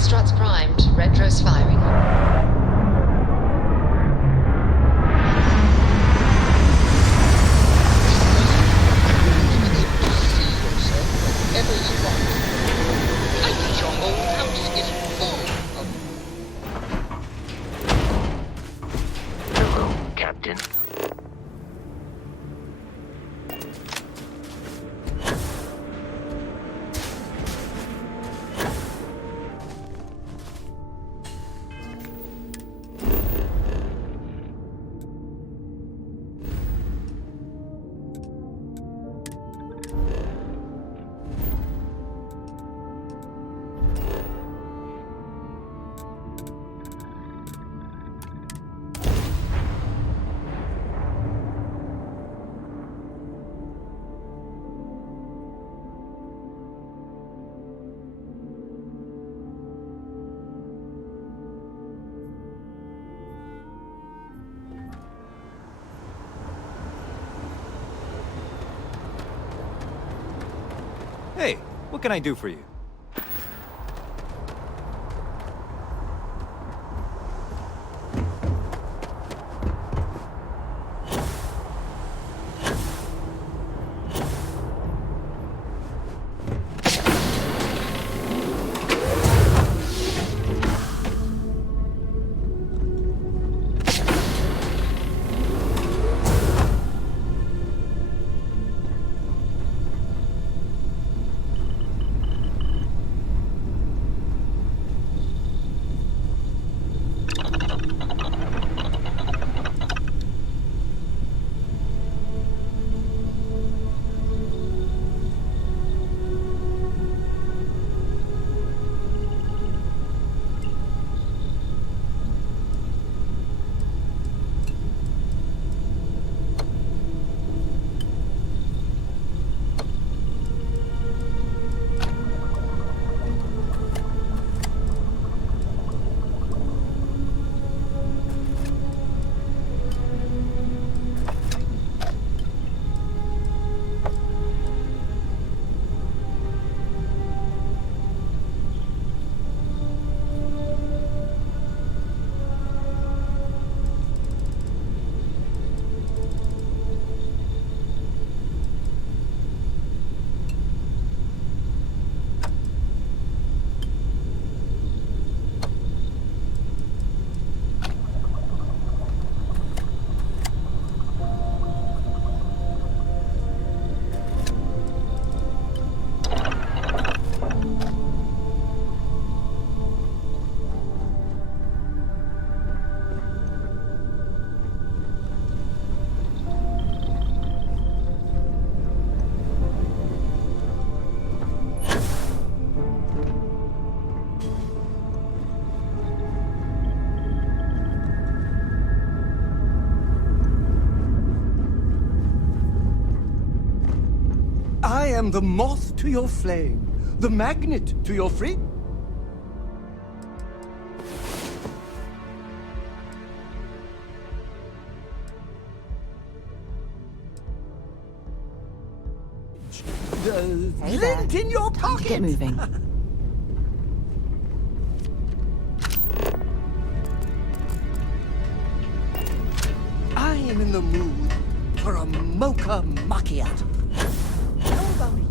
struts primed. Retros firing. Whenever you want. I think your whole house is full of... Hello, Captain. Hey, what can I do for you? I am the moth to your flame, the magnet to your fridge. The Hey there. lint in your Time to get pocket. moving. I am in the mood for a mocha macchiato. How about you?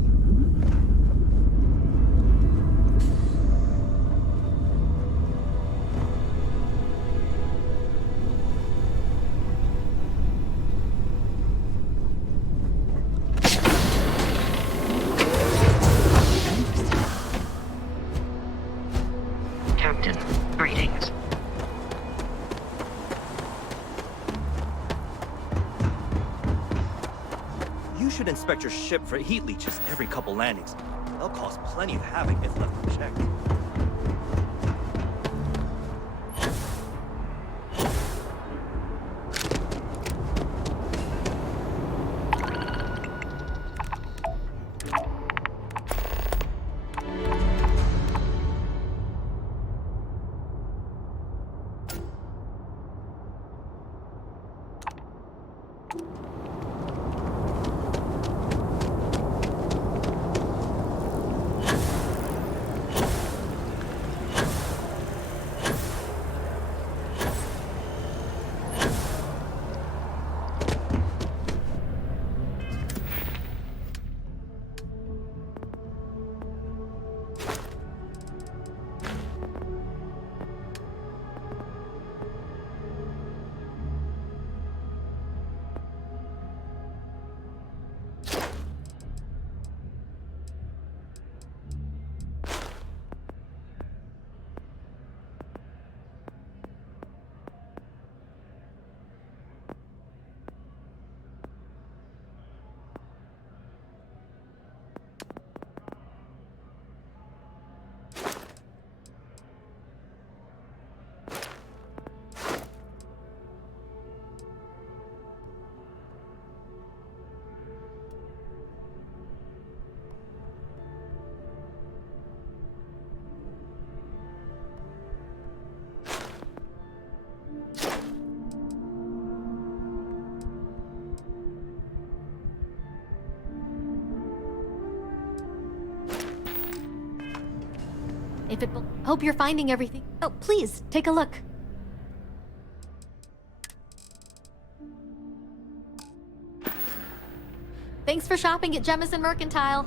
Captain, greetings. You should inspect your ship for heat leeches every couple landings. They'll cause plenty of havoc if left unchecked. if it... Hope you're finding everything. Oh, please, take a look. Thanks for shopping at Jemison Mercantile.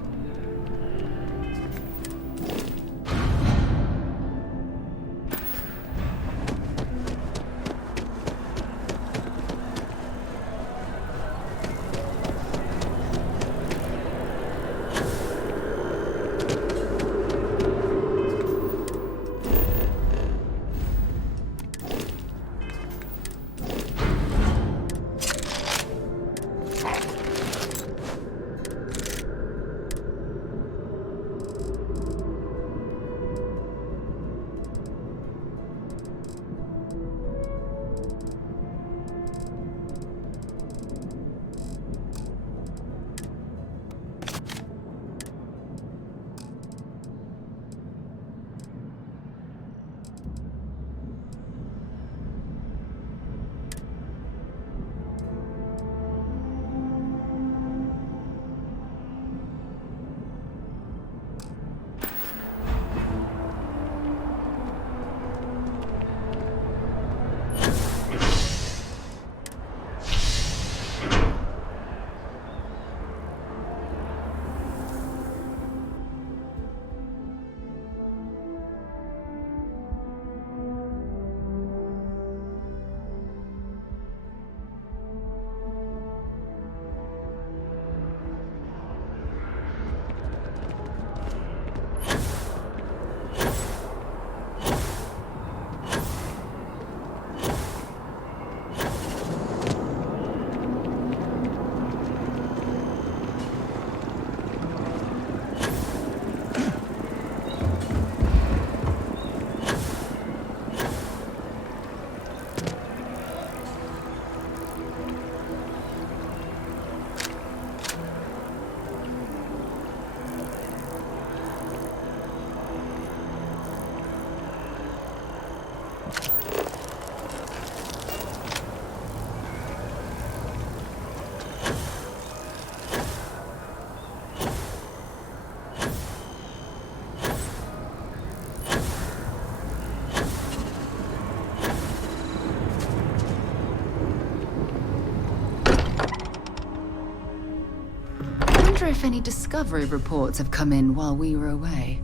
I wonder if any discovery reports have come in while we were away.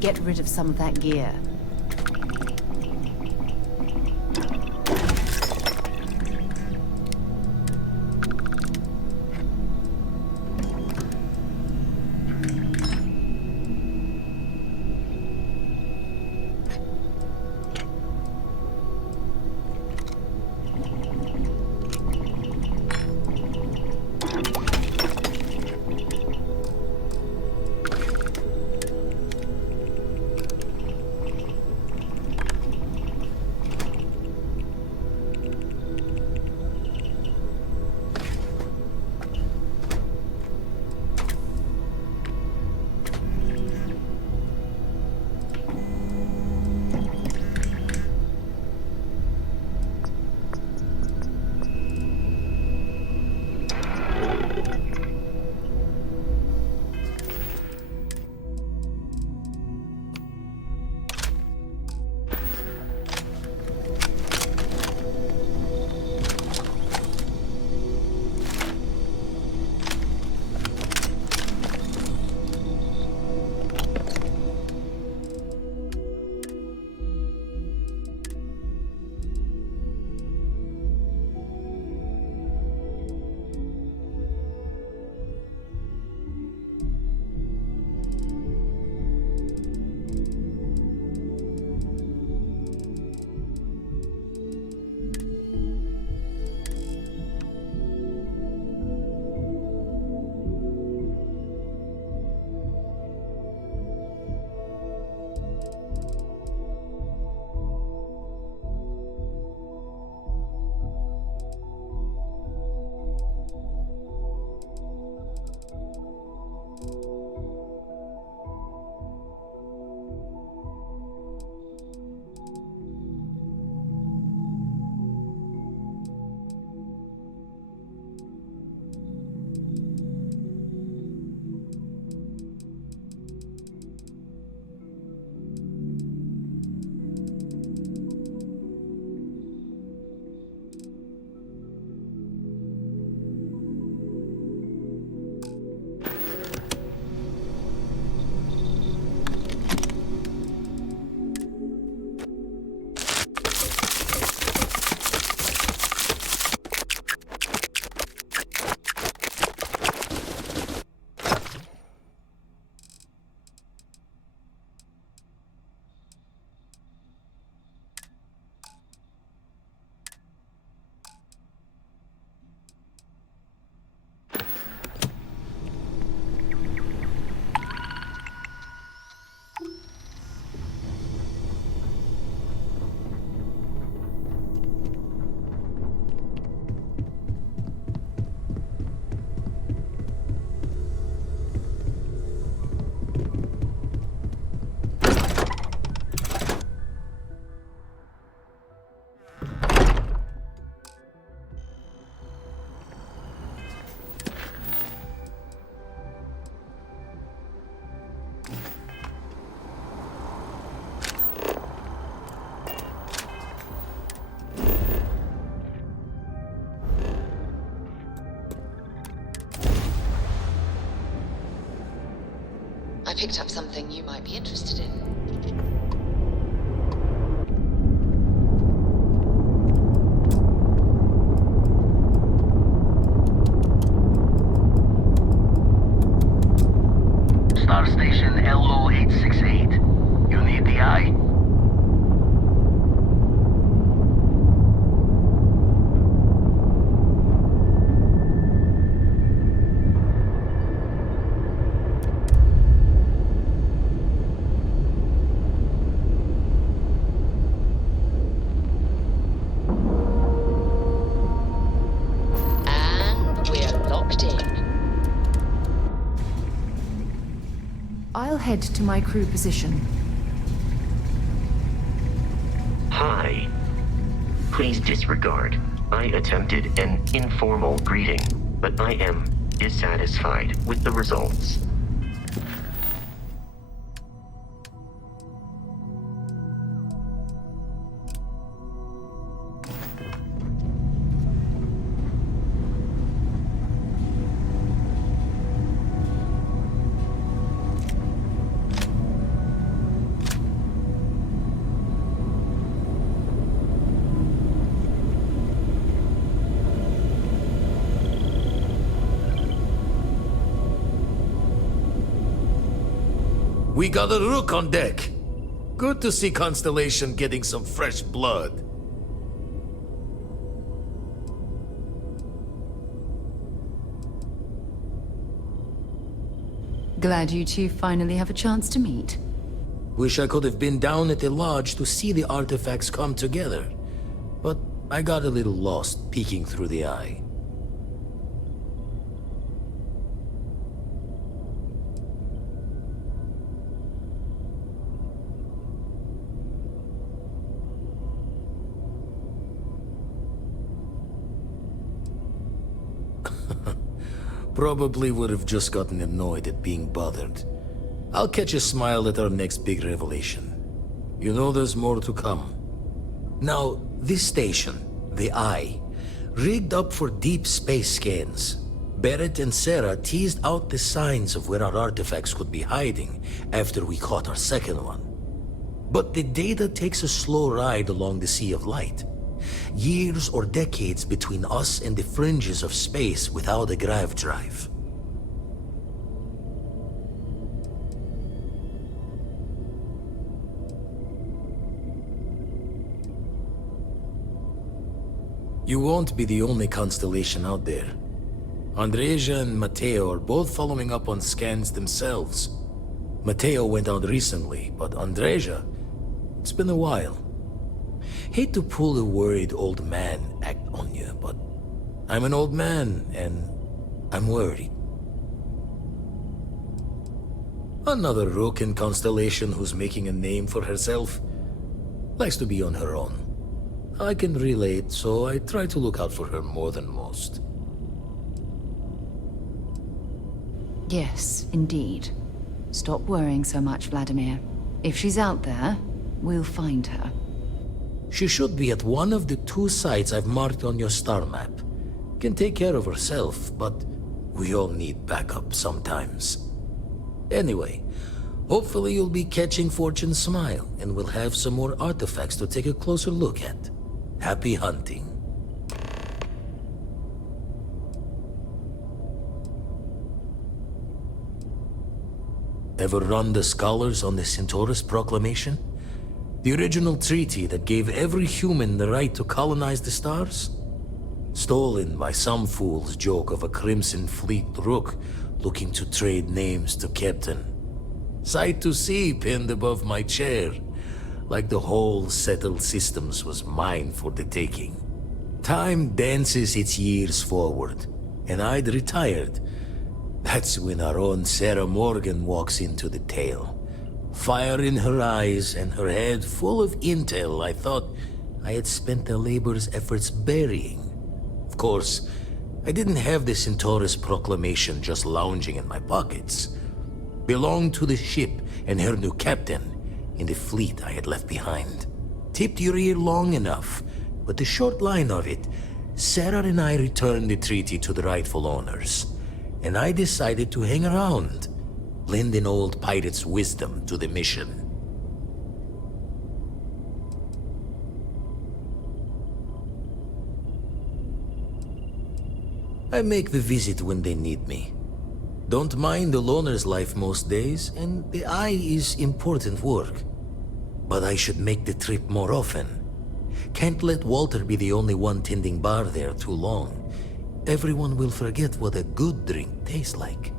to get rid of some of that gear. I picked up something you might be interested in. Star Station LO868. You need the eye? I'll head to my crew position. Hi. Please disregard. I attempted an informal greeting, but I am dissatisfied with the results. we got a rook on deck. Good to see Constellation getting some fresh blood. Glad you two finally have a chance to meet. Wish I could have been down at the lodge to see the artifacts come together. But I got a little lost peeking through the eye. Probably would have just gotten annoyed at being bothered. I'll catch a smile at our next big revelation. You know there's more to come. Now, this station, the Eye, rigged up for deep space scans. Barrett and Sarah teased out the signs of where our artifacts could be hiding after we caught our second one. But the data takes a slow ride along the Sea of Light. Years or decades between us and the fringes of space without a grav drive. You won't be the only constellation out there. Andreja and Matteo are both following up on scans themselves. Matteo went out recently, but Andreja, it's been a while. Hate to pull the worried old man act on you, but I'm an old man, and I'm worried. Another rook in Constellation who's making a name for herself. Likes to be on her own. I can relate, so I try to look out for her more than most. Yes, indeed. Stop worrying so much, Vladimir. If she's out there, we'll find her. She should be at one of the 2 sites I've marked on your star map. Can take care of herself, but we all need backup sometimes. Anyway, hopefully you'll be catching Fortune's smile, and we'll have some more artifacts to take a closer look at. Happy hunting. Ever run the scholars on the Centaurus Proclamation? The original treaty that gave every human the right to colonize the stars? Stolen by some fool's joke of a Crimson Fleet rook looking to trade names to Captain. Sight to see pinned above my chair, like the whole settled systems was mine for the taking. Time dances its years forward, and I'd retired. That's when our own Sarah Morgan walks into the tale. Fire in her eyes and her head full of intel I thought I had spent the labor's efforts burying. Of course, I didn't have the Centaurus Proclamation just lounging in my pockets. Belonged to the ship and her new captain in the fleet I had left behind. Tipped your ear long enough, but the short line of it, Sarah and I returned the treaty to the rightful owners, and I decided to hang around, lend an old pirate's wisdom to the mission. I make the visit when they need me. Don't mind the loner's life most days, and the Eye is important work. But I should make the trip more often. Can't let Walter be the only one tending bar there too long. Everyone will forget what a good drink tastes like.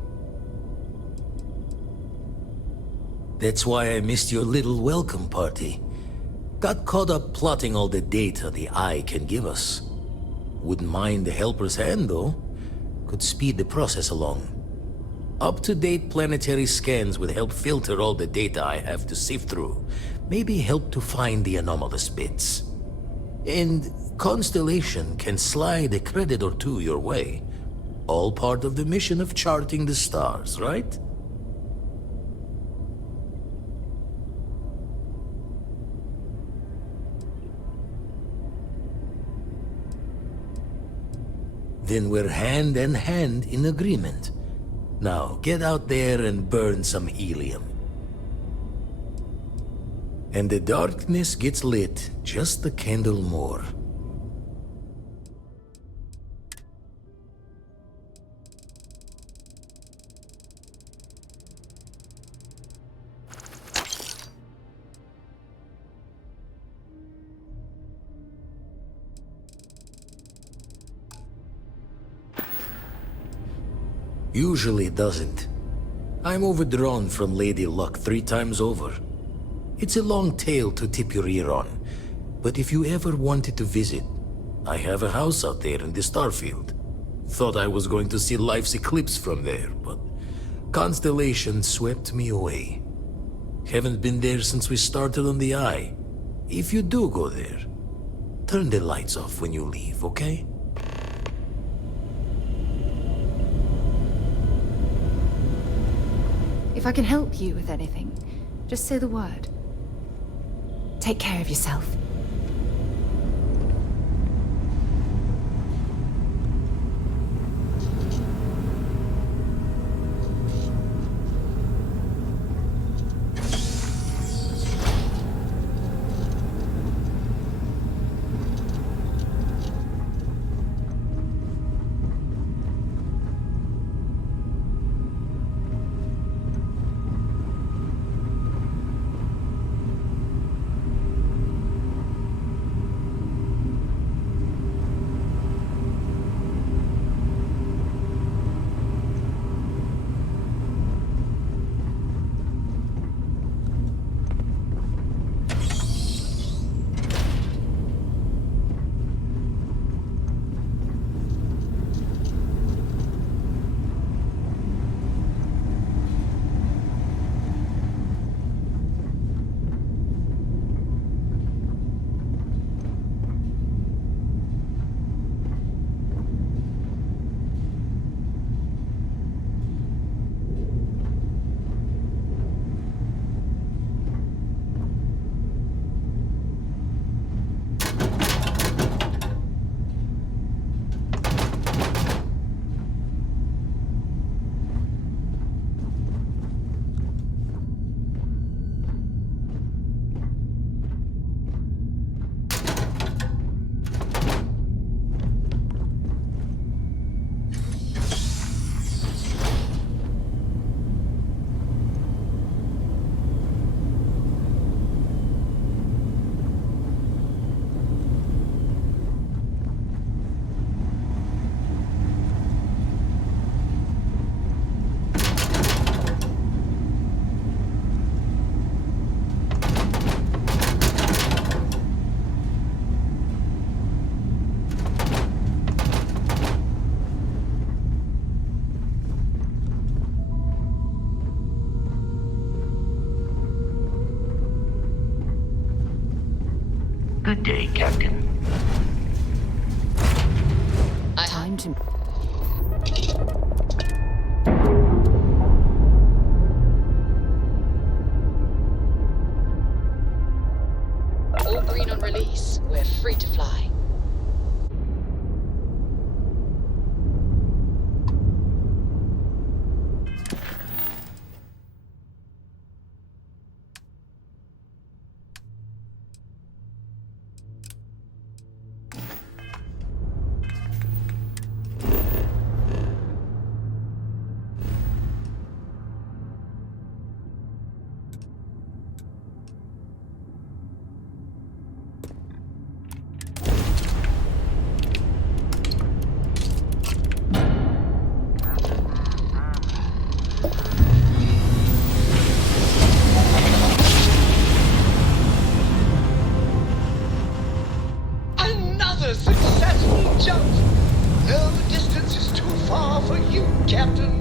That's why I missed your little welcome party. Got caught up plotting all the data the Eye can give us. Wouldn't mind a helper's hand, though. Could speed the process along. Up-to-date planetary scans would help filter all the data I have to sift through. Maybe help to find the anomalous bits. And Constellation can slide a credit or two your way. All part of the mission of charting the stars, right? Then we're hand in hand in agreement. Now, get out there and burn some helium. And the darkness gets lit just a candle more. Usually doesn't. I'm overdrawn from Lady Luck 3 times over. It's a long tale to tip your ear on, but if you ever wanted to visit, I have a house out there in the Starfield. Thought I was going to see life's eclipse from there, but Constellation swept me away. Haven't been there since we started on the Eye. If you do go there, turn the lights off when you leave, okay? If I can help you with anything, just say the word. Take care of yourself. Good day, Captain. Time to... All green on release. We're free to fly. Another successful jump! No distance is too far for you, Captain.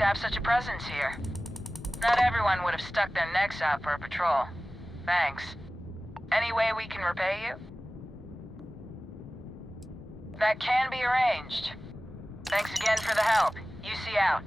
to have such a presence here. Not everyone would have stuck their necks out for a patrol. Thanks. Any way we can repay you? That can be arranged. Thanks again for the help. UC out.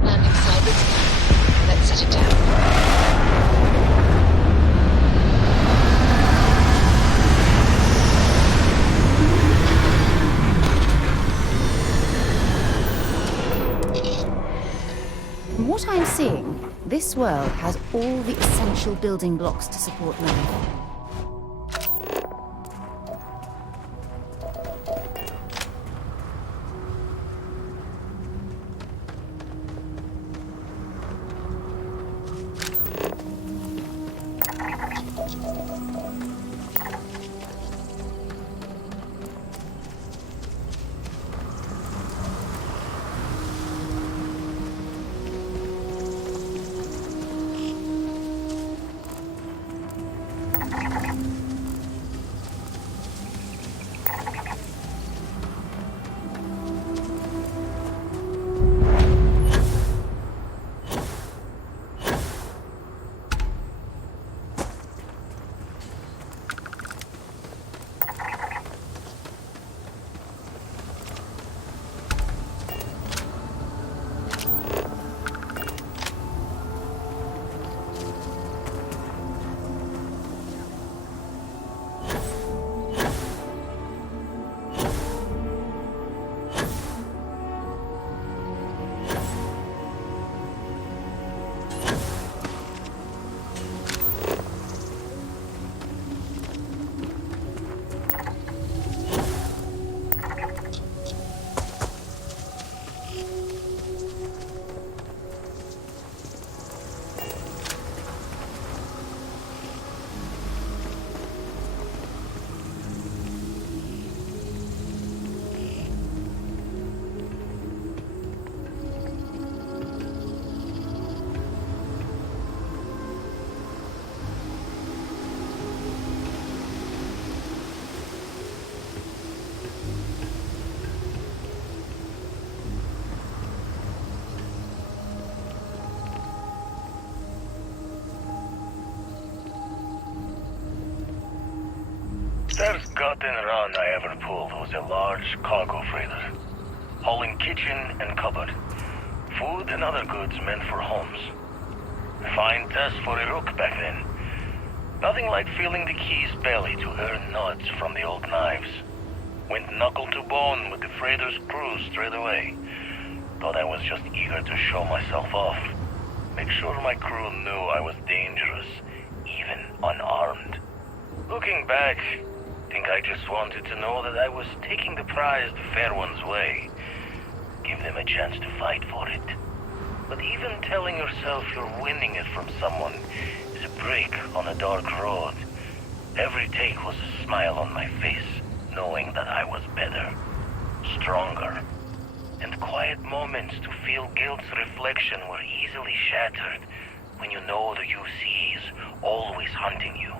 Landing cyber scan. Let's set it down. From what I'm seeing, this world has all the essential building blocks to support life. First gotten run I ever pulled was a large cargo freighter, hauling kitchen and cupboard, food and other goods meant for homes. A fine test for a rook back then. Nothing like feeling the key's belly to earn nods from the old knives. Went knuckle to bone with the freighter's crew straight away. Thought I was just eager to show myself off. Make sure my crew knew I was dangerous, even unarmed. Looking back, think I just wanted to know that I was taking the prize the fair one's way. Give them a chance to fight for it. But even telling yourself you're winning it from someone is a break on a dark road. Every take was a smile on my face, knowing that I was better, stronger. And quiet moments to feel guilt's reflection were easily shattered when you know the UC is always hunting you.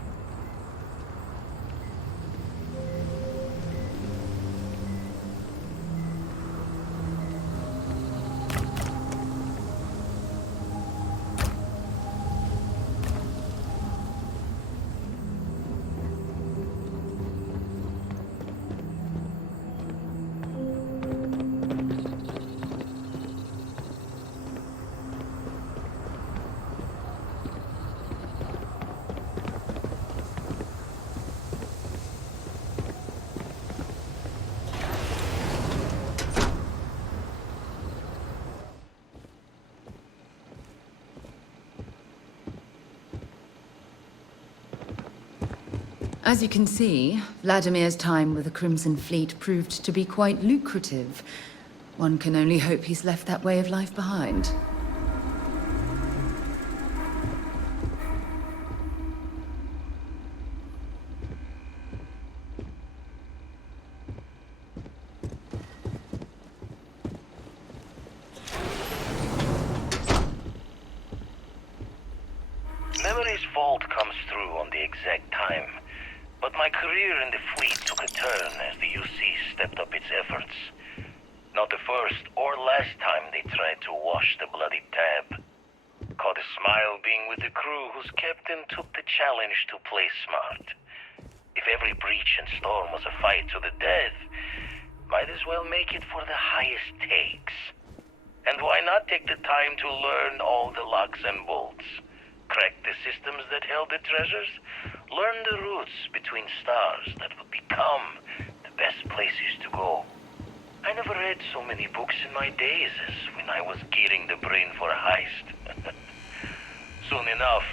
As you can see, Vladimir's time with the Crimson Fleet proved to be quite lucrative. One can only hope he's left that way of life behind. Memory's fault comes through on the exact time. But my career in the fleet took a turn as the UC stepped up its efforts. Not the first or last time they tried to wash the bloody tab. Caught a smile being with the crew whose captain took the challenge to play smart. If every breach and storm was a fight to the death, might as well make it for the highest stakes. And why not take the time to learn all the locks and bolts? Crack the systems that held the treasures, learn the routes between stars that would become the best places to go. I never read so many books in my days as when I was gearing the brain for a heist. Soon enough,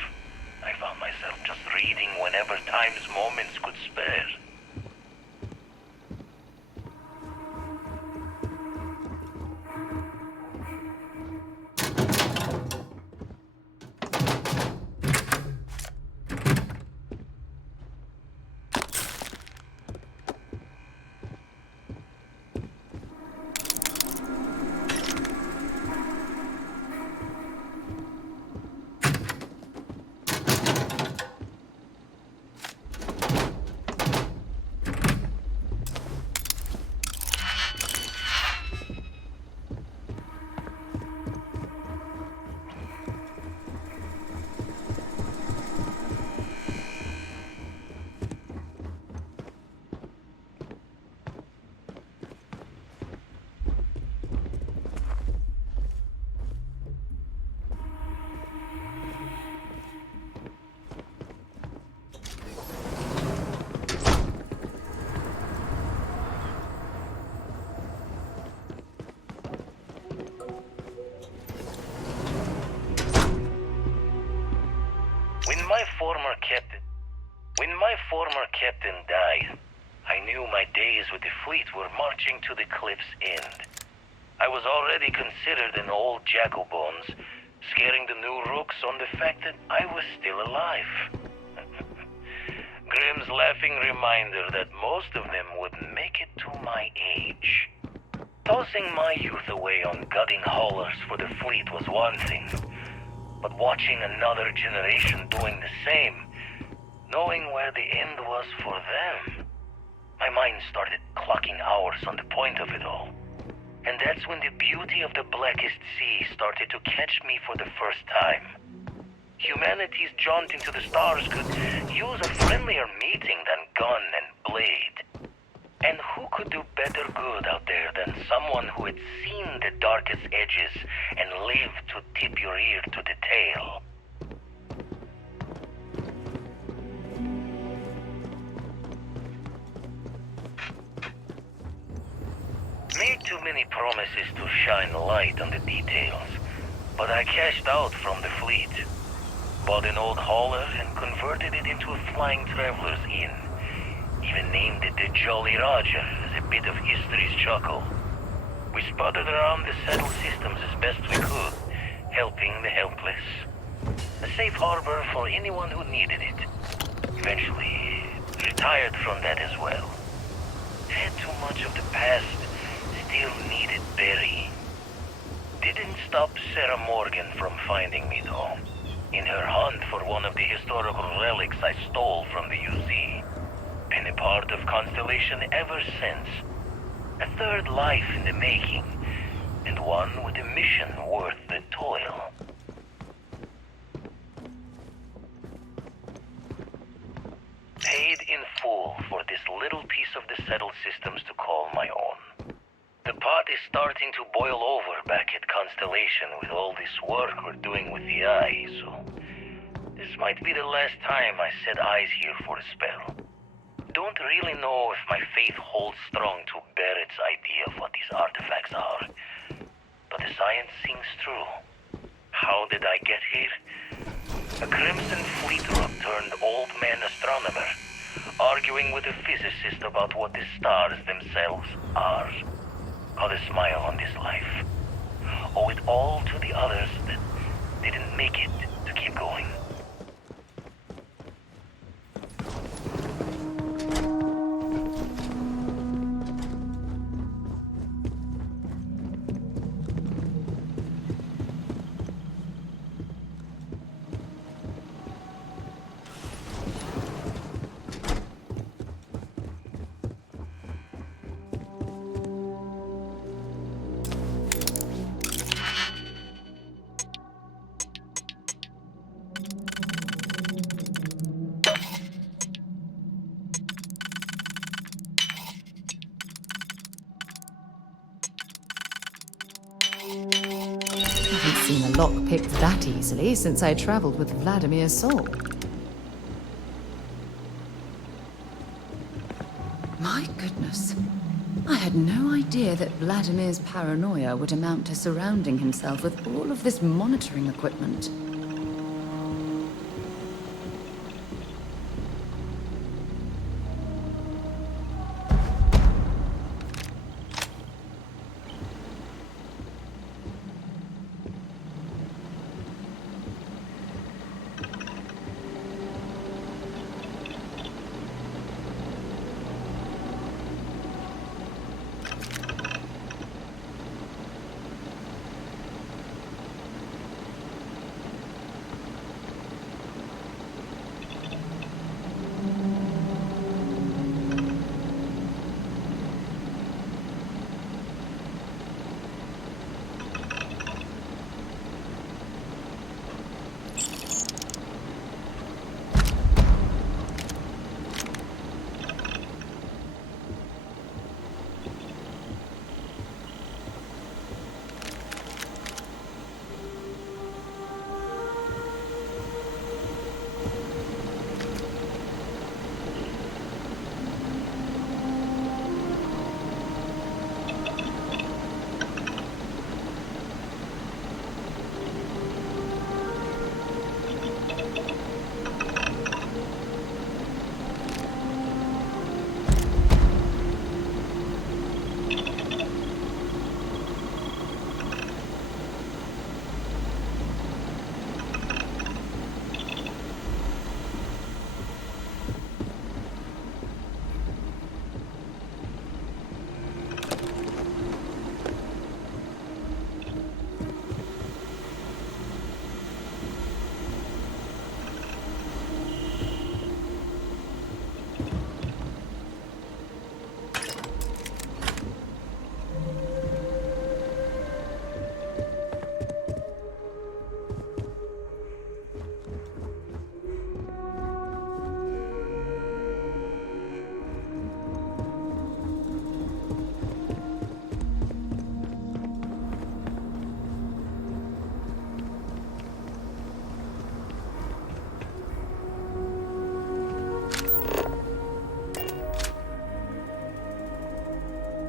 I found myself just reading whenever time's moments could spare. When my former captain died, I knew my days with the fleet were marching to the cliff's end. I was already considered an old jack-o'-bones, scaring the new rooks on the fact that I was still alive. Grimm's laughing reminder that most of them wouldn't make it to my age. Tossing my youth away on gutting haulers for the fleet was one thing, but watching another generation doing the same, knowing where the end was for them, my mind started clocking hours on the point of it all. And that's when the beauty of the Blackest Sea started to catch me for the first time. Humanity's jaunt into the stars could use a friendlier meeting than gun and blade. And who could do better good out there than someone who had seen the darkest edges and lived to tip your ear to the tale? Made too many promises to shine light on the details, but I cashed out from the fleet. Bought an old hauler and converted it into a flying traveler's inn. Even named it the Jolly Roger as a bit of history's chuckle. We sputtered around the settled systems as best we could, helping the helpless. A safe harbor for anyone who needed it. Eventually, retired from that as well. Had too much of the past, still needed burying. Didn't stop Sarah Morgan from finding me though. in her hunt for one of the historical relics I stole from the UZ. Been a part of Constellation ever since. A third life in the making, and one with a mission worth the toil. Paid in full for this little piece of the settled systems to call my own. The pot is starting to boil over back at Constellation with all this work we're doing with the eye, so this might be the last time I set eyes here for a spell. Don't really know if my faith holds strong to Barrett's idea of what these artifacts are, but the science seems true. How did I get here? A Crimson Fleet rook turned old man astronomer, arguing with a physicist about what the stars themselves are. Got a smile on this life. Owe it all to the others that didn't make it to keep going. Haven't seen a lock picked that easily since I traveled with Vladimir's soul. My goodness. I had no idea that Vladimir's paranoia would amount to surrounding himself with all of this monitoring equipment.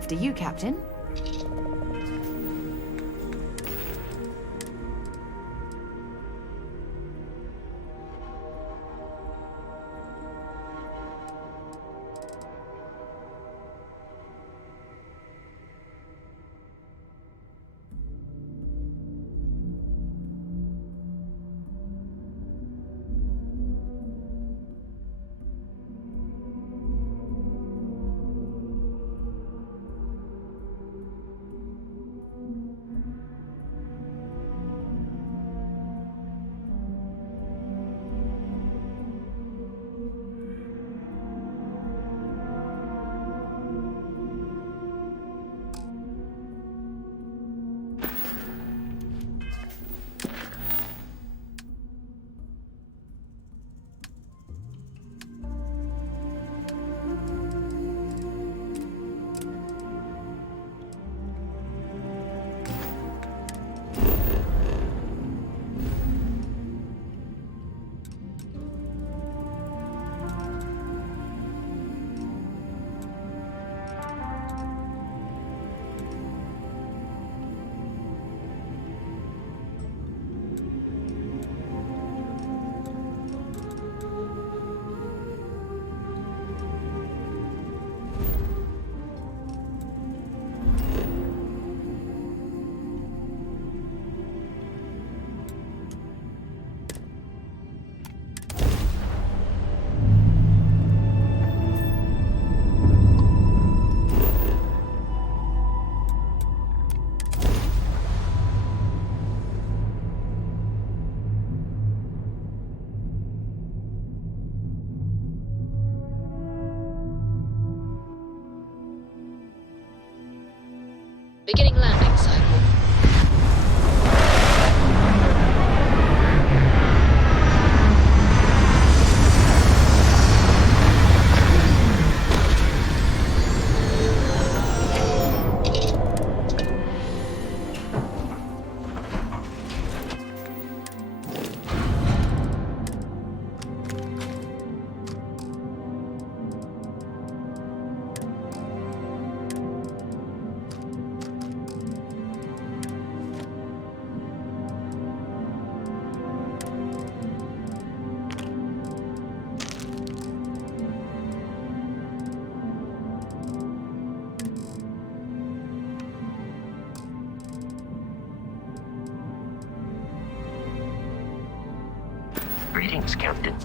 After you, Captain. Beginning landing cycle. Greetings, Captain.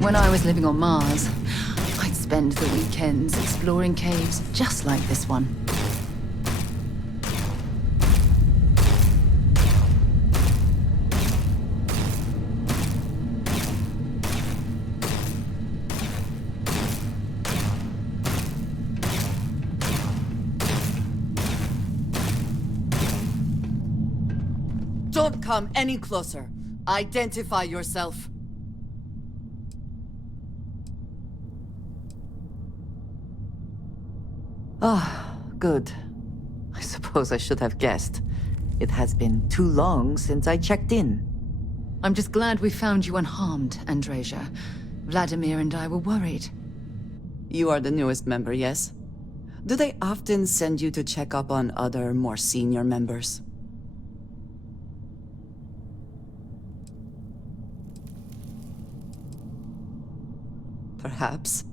When I was living on Mars, I'd spend the weekends exploring caves just like this one. Don't come any closer. Identify yourself. Ah, good. I suppose I should have guessed. It has been too long since I checked in. I'm just glad we found you unharmed, Andreja. Vladimir and I were worried. You are the newest member, yes? Do they often send you to check up on other, more senior members? Perhaps.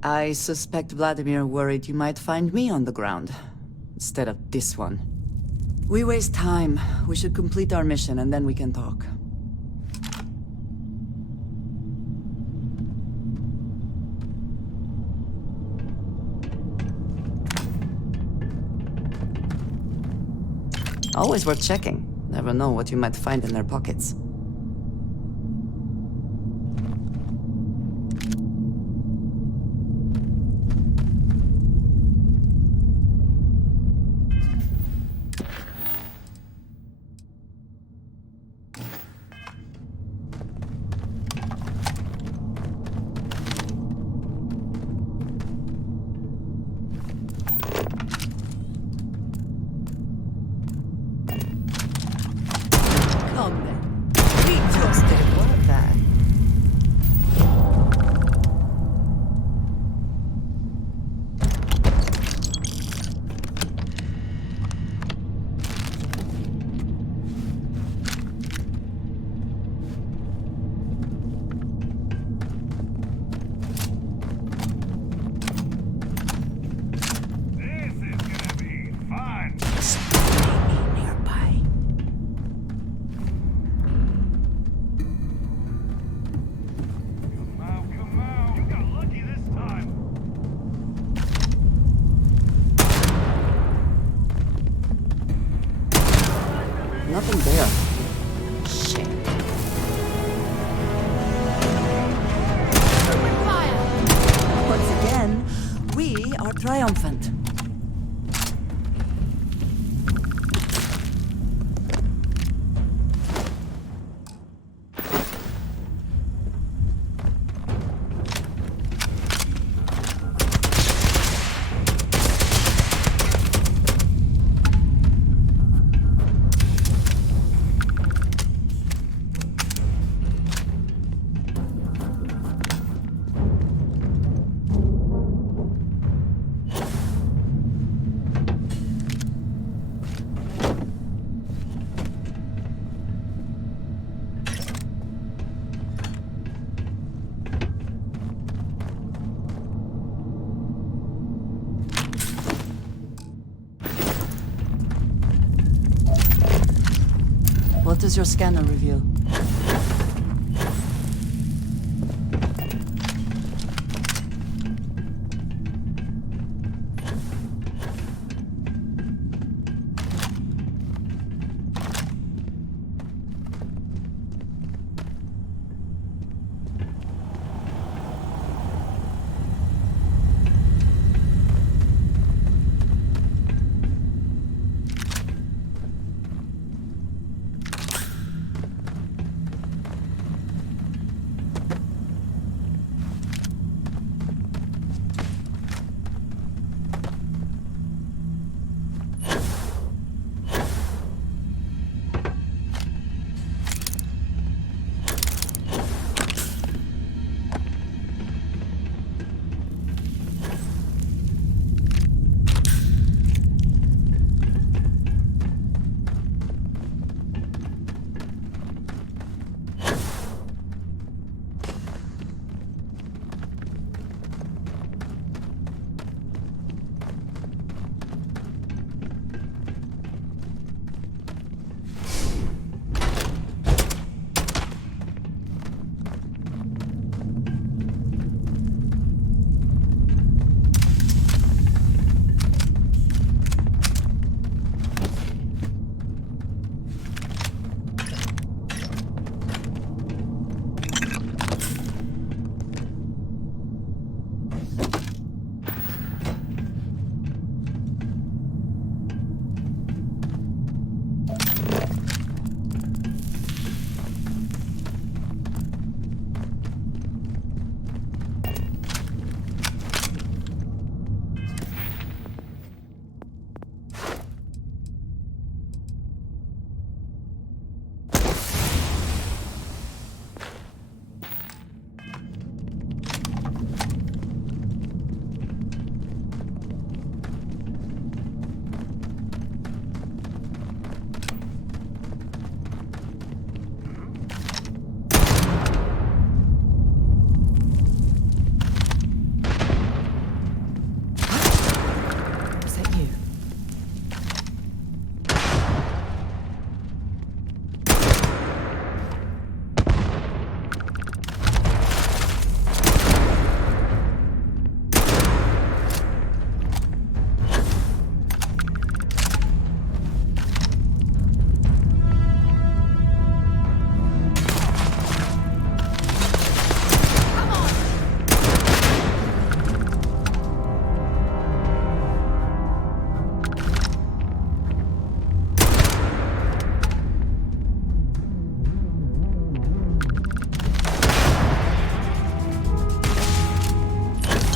I suspect Vladimir worried you might find me on the ground, instead of this one. We waste time. We should complete our mission and then we can talk. Always worth checking. Never know what you might find in their pockets. Come then. Triumphant. What does your scanner reveal?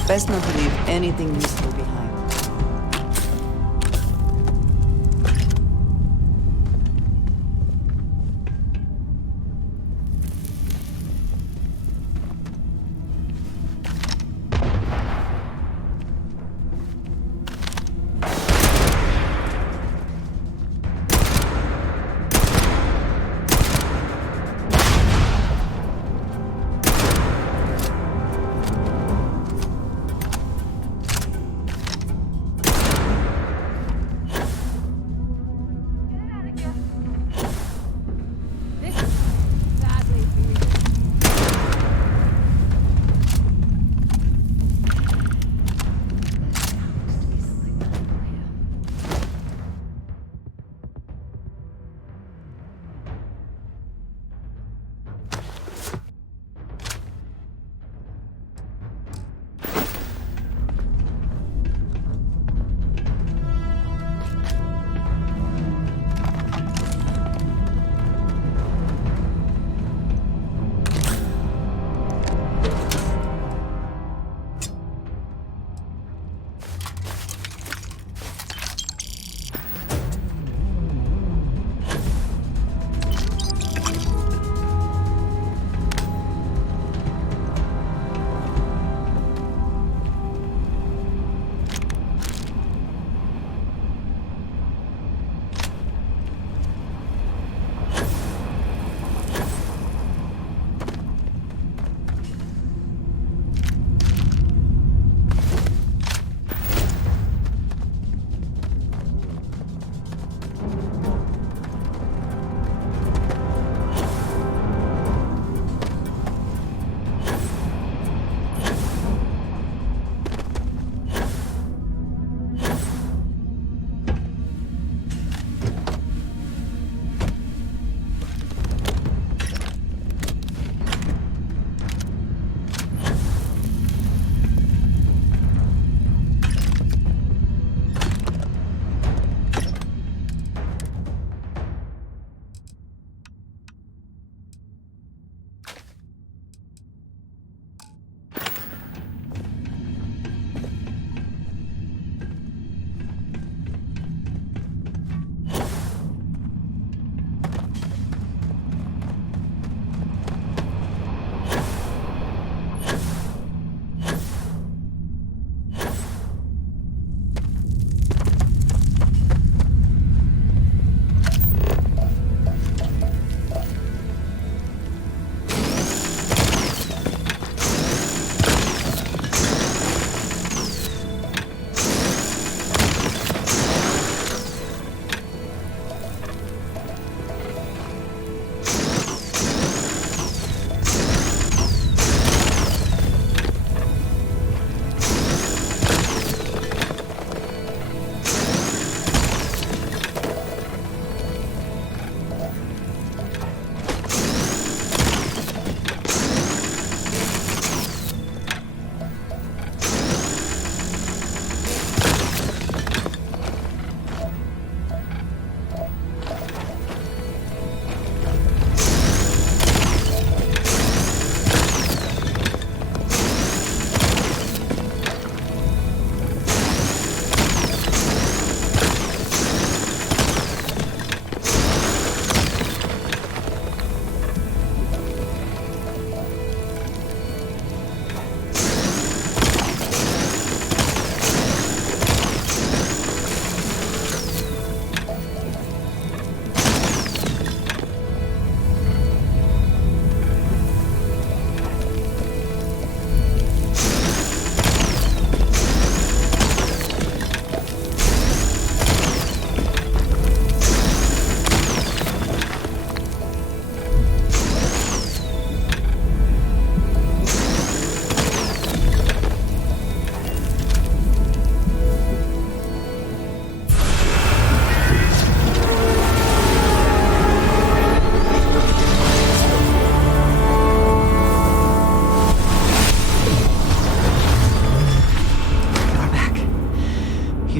Best not to leave anything useful behind.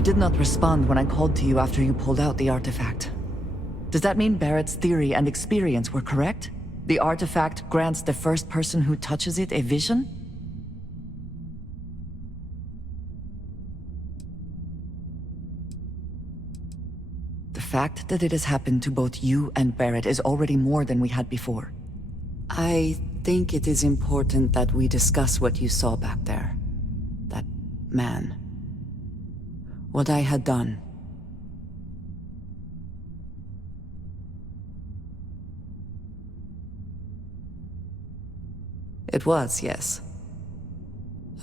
did not respond when I called to you after you pulled out the artifact. Does that mean Barrett's theory and experience were correct? The artifact grants the first person who touches it a vision? The fact that it has happened to both you and Barrett is already more than we had before. I think it is important that we discuss what you saw back there. That man. What I had done. It was, yes.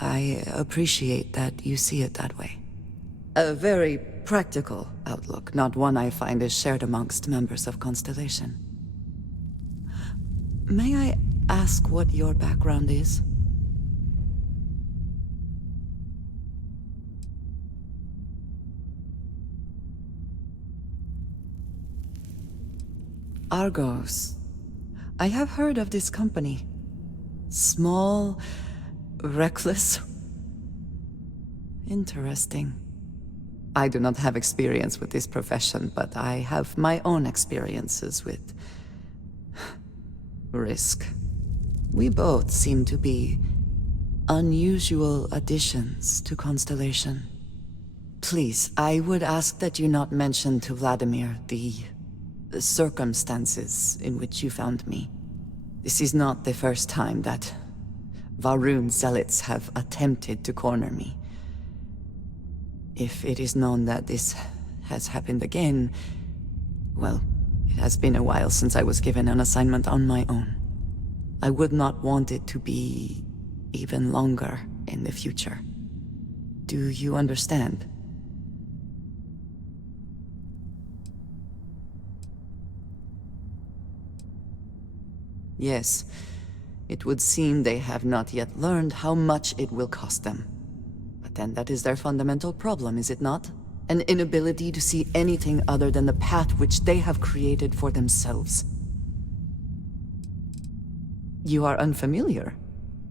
I appreciate that you see it that way. A very practical outlook, not one I find is shared amongst members of Constellation. May I ask what your background is? Argos. I have heard of this company. Small, reckless. Interesting. I do not have experience with this profession, but I have my own experiences with risk. We both seem to be unusual additions to Constellation. Please, I would ask that you not mention to Vladimir the circumstances in which you found me. This is not the first time that Va'ruun zealots have attempted to corner me. If it is known that this has happened again, well, it has been a while since I was given an assignment on my own. I would not want it to be even longer in the future. Do you understand? Yes, it would seem they have not yet learned how much it will cost them. But then that is their fundamental problem, is it not? An inability to see anything other than the path which they have created for themselves. You are unfamiliar?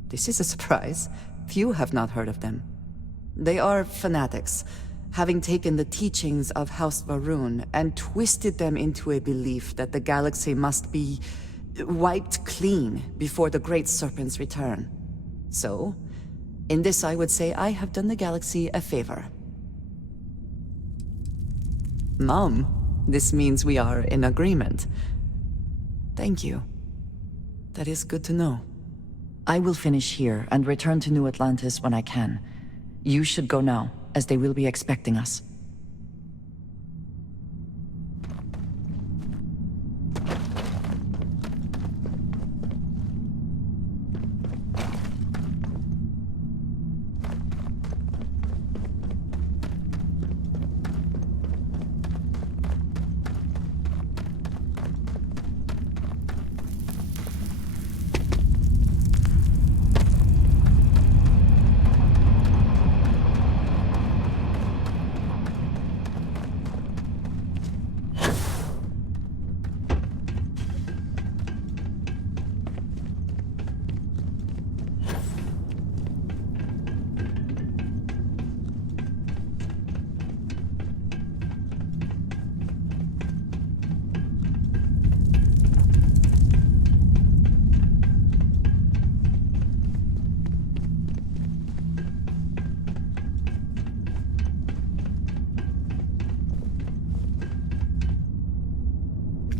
This is a surprise. Few have not heard of them. They are fanatics, having taken the teachings of House Va'ruun and twisted them into a belief that the galaxy must be wiped clean before the Great Serpent's return. So, in this I would say I have done the galaxy a favor. Mom, this means we are in agreement. Thank you. That is good to know. I will finish here and return to New Atlantis when I can. You should go now, as they will be expecting us.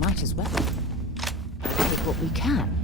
Might as well. Take what we can.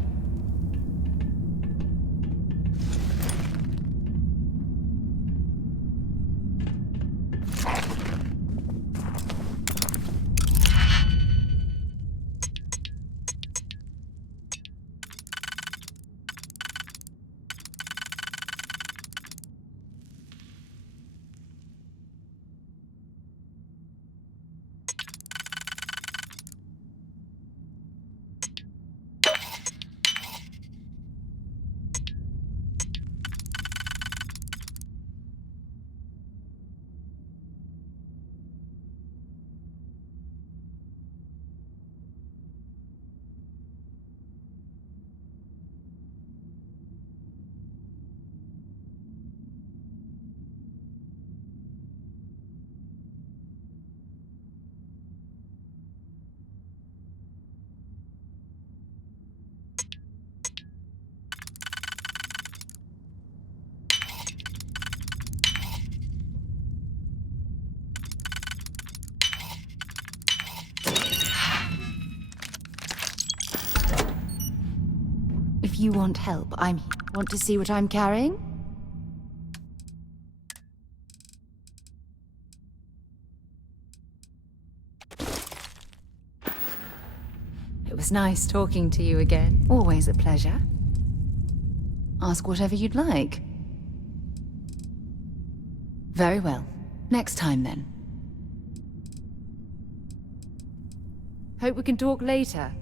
you want help, I'm here. Want to see what I'm carrying? It was nice talking to you again. Always a pleasure. Ask whatever you'd like. Very well. Next time, then. Hope we can talk later.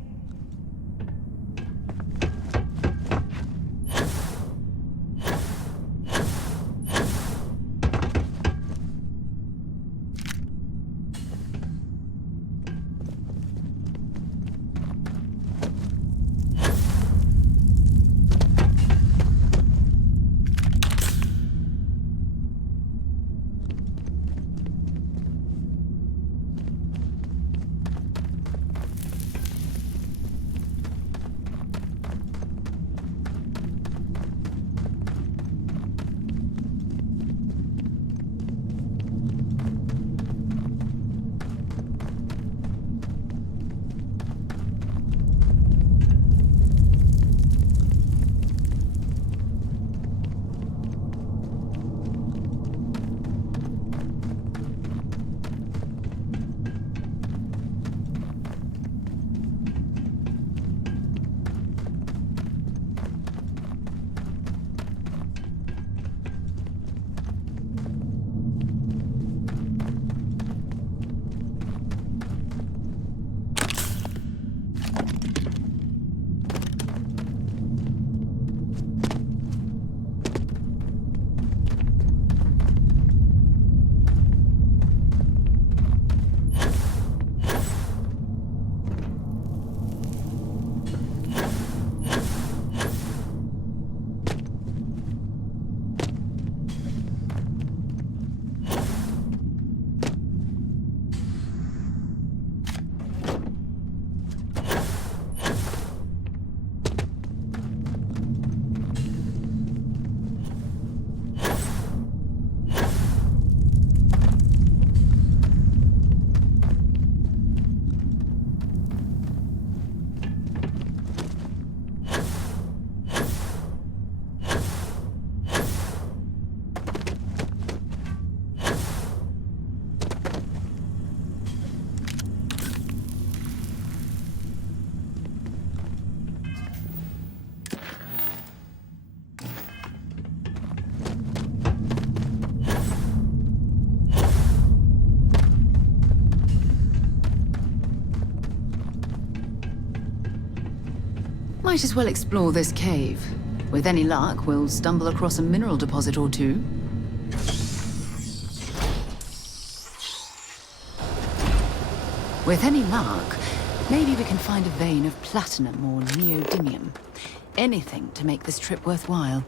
Might as well explore this cave. With any luck, we'll stumble across a mineral deposit or two. With any luck, maybe we can find a vein of platinum or neodymium. Anything to make this trip worthwhile.